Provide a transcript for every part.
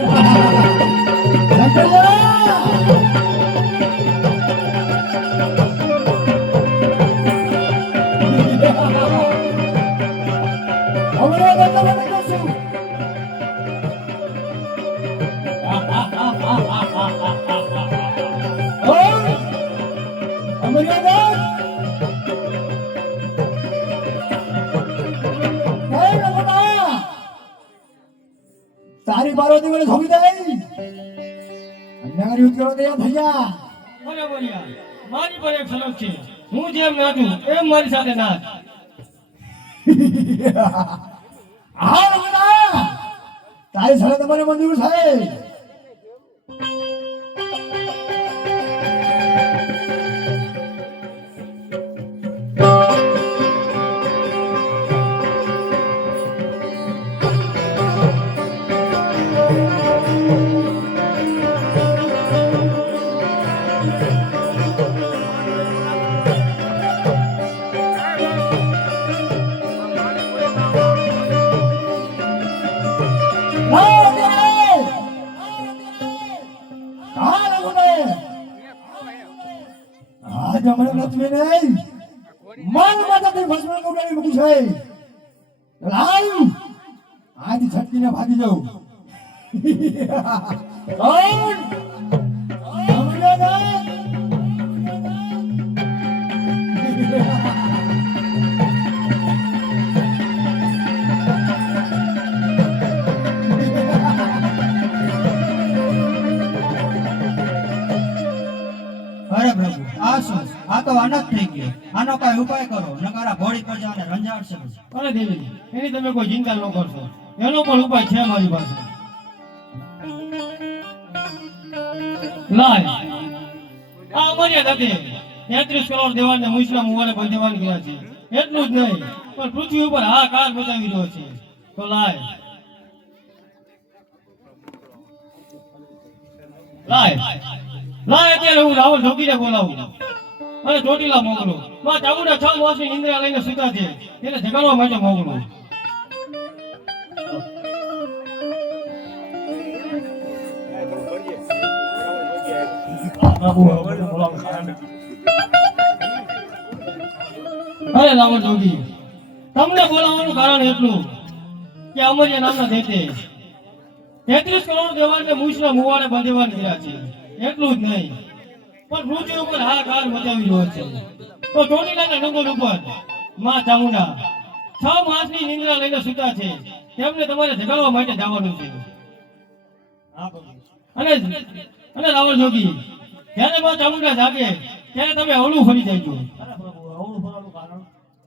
ハハハハ! બરાબર. મારી પર એક શરત છે હું જેમ નાચું એમ મારી સાથે નાચ તારી શરત મને મંજૂર છે આ થઈ ગયો આનો કઈ ઉપાય કરો, નકારા ઘોડી પ્રજાને રંજાડશે અરે દેવી, એની તમે કોઈ ચિંતા ન કરશો. એનો પણ ઉપાય છે મારી પાસે. લાય. આ અમારી નથી તેત્રીસ કરોડ દેવાને મુસ્લિમ મુવાને કોઈ દેવાન ગયા છે એટલું જ નહીં, પણ પૃથ્વી ઉપર હા કાર બતાવી રહ્યો છે. તો લાય. લાય. લાય, અત્યારે હું રાહુલ ઢોકીને બોલાવું. અને ચોટીલા મોકલો માં છ વર્ષની નિંદ્રા લઈને સુતા છે. એને જગાડવા માટે મોકલું અરે રાવણ જોગી, તમને બોલાવવાનું કારણ એટલું કે અમર્યા નામના દેતે તેત્રીસ કરોડ દેવાને મુસલા મુવાને બાંધેવાની કર્યા છે. એટલું જ નહીં. પણ પૃથ્વી ઉપર હાહાકાર મચાવી રહ્યો છે. તો ચોટીલાના ડુંગર ઉપરમાં ચામુંડા. છ માસની નિંદ્રા લઈને સુતા છે. તેમને તમારે જગાડવા માટે જવાનું છે. અને અને રાવણ જોગી, જ્યારે માં ચામુંડા જાગે, ત્યારે તમે અવળું ફરી જજો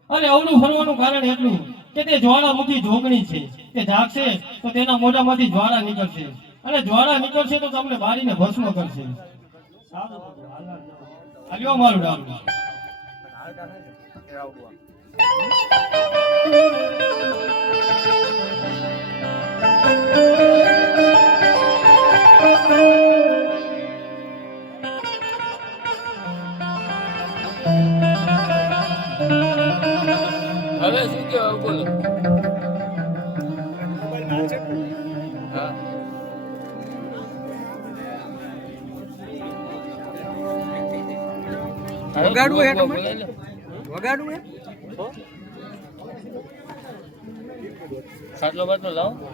અરે અવળું ફરવાનું કારણ એટલું કે તે જ્વાળામુખી જોગણી છે. તે જાગશે તો તેના મોઢામાંથી જ્વાળા નીકળશે. અને જ્વાળા નીકળશે તો તમને બારીને ભસ્મ કરશે. હાલ્યો મારું ડાલું વગાડવું હે બોલો, વગાડવું હે? ખાટલો બાટલો લાવો.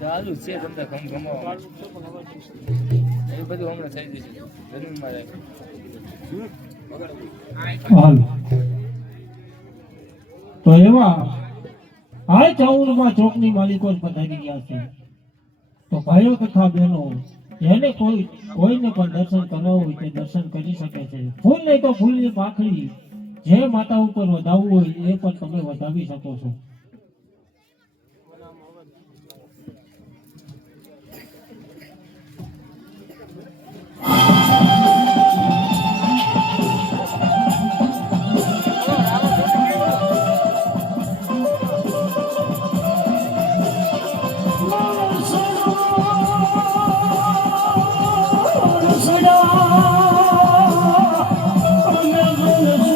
ચાલુ છે તમને ગમ ગમવા. એ બધું હમણાં થઈ જશે. જમીનમાં જાય. તો એવા હાલ ચાઉંડમાં ચોકની માલિકો જ પધારી ગયા છે. તો ભાઈઓ તથા બહેનો જેને કોઈ, કોઈને પણ દર્શન કરવા હોય તે દર્શન કરી શકે છે. ફૂલ નહીં તો ફૂલની પાખડી જે માતા ઉપર વધાવવું હોય એ પણ તમે વધાવી શકો છો. અને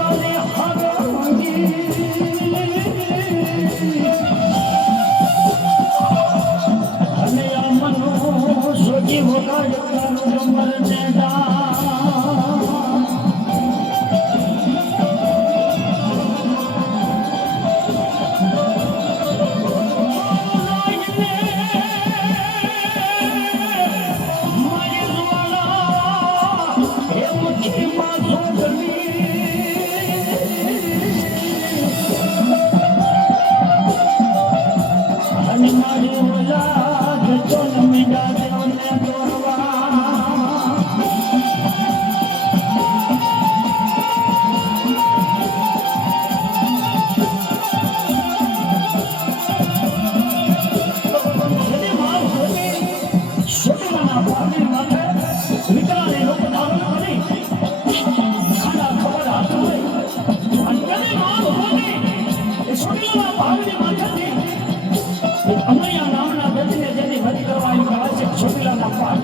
અને Mungkin yang nampak.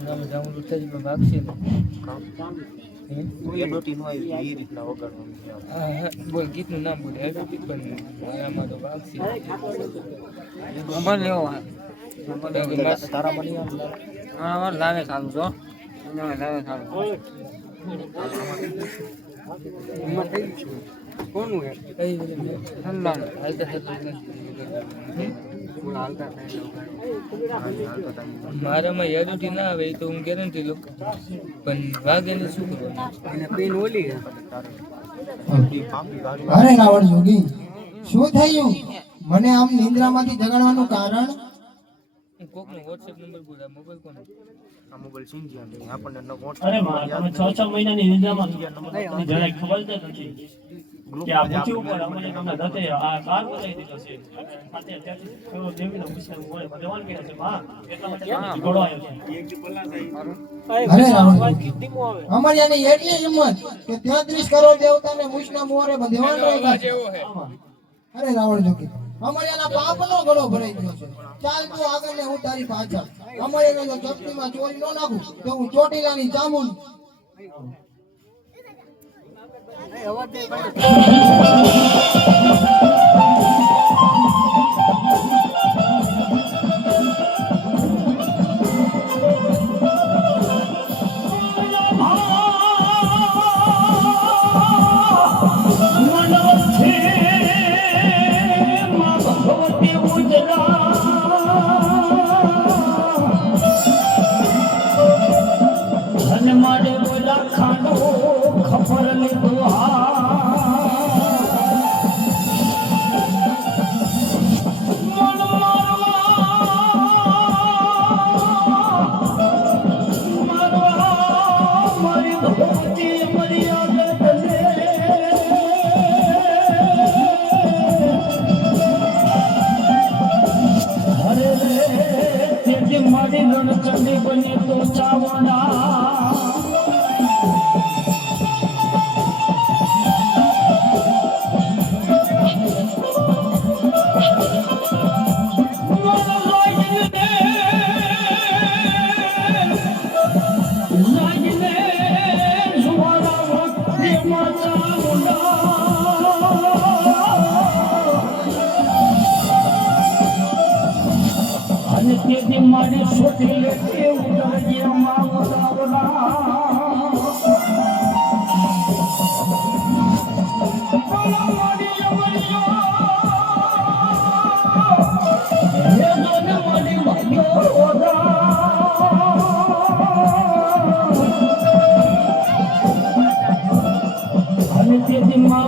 નામ જામું થઈ પણ ભાગશે હે? બોલ ગીતનું નામ બોલે. હેડો પણ મારામાં તો લેવો. તારા હા લાવે સારું છો લાવે સારું. કોણ કોનું હે ઠંડા મારામાં યાદોથી ના આવે એ તો હું ગેરંટી લઉં. પણ વાગે ને શું કરવાનું? પીન ઓલી અરે રાવણ જોગી શું થયું? મને આમ નિંદ્રામાંથી જગાડવાનું કારણ? હું કોકનો વોટ્સએપ નંબર બોલ આ મોબાઈલ કોનો? અરે માં તમે છ છ મહિનાની નિંદ્રામાં જરાય ખબર જ નથી કે આ ઉપર અમને તમને દતે આ કાર બતાવી દીધો છે. સાથે અત્યારથી થોડો દેવીનો વિષય હોય ભગવાન કહે છે માં એટલા માટે તમને આવ્યો છે. અરે રાવણ જોગી અમારી એટલી હિંમત કે તેત્રીસ કરોડ દેવતાને મુશના મોરે બંધવાન છે. અરે રાવણ જોગી અમારી આના પાપનો ઘડો ભરાઈ ગયો છે. ચાલ તું આગળ ને હું તારી પાછળ. અમારે જો ચપટીમાં ચોરી ન નાખું તો હું ચોટીલાની ચામુંડ. મારે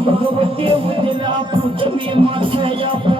ભગવતી ઉજલા પૃથ્વી માથે પોજા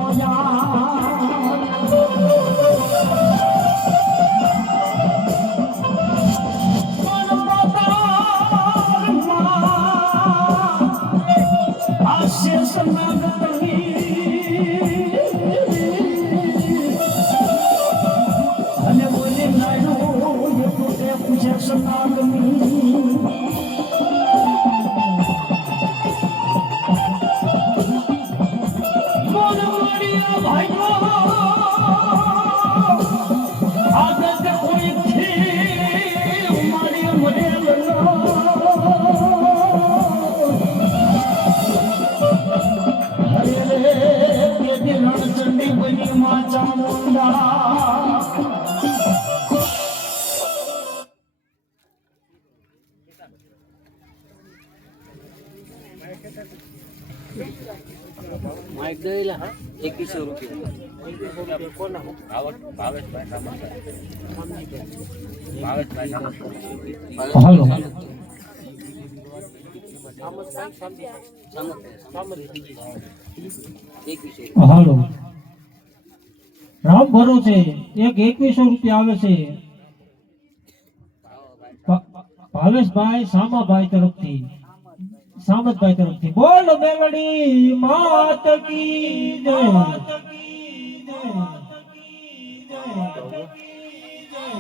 હાલો હલો રામ ભરો છે. એક એકવીસો રૂપિયા આવે છે. ભાવેશભાઈ સામાભાઈ તરફથી. સામતભાઈ તરફથી. બોલ મેવડી માત કી જય. জয়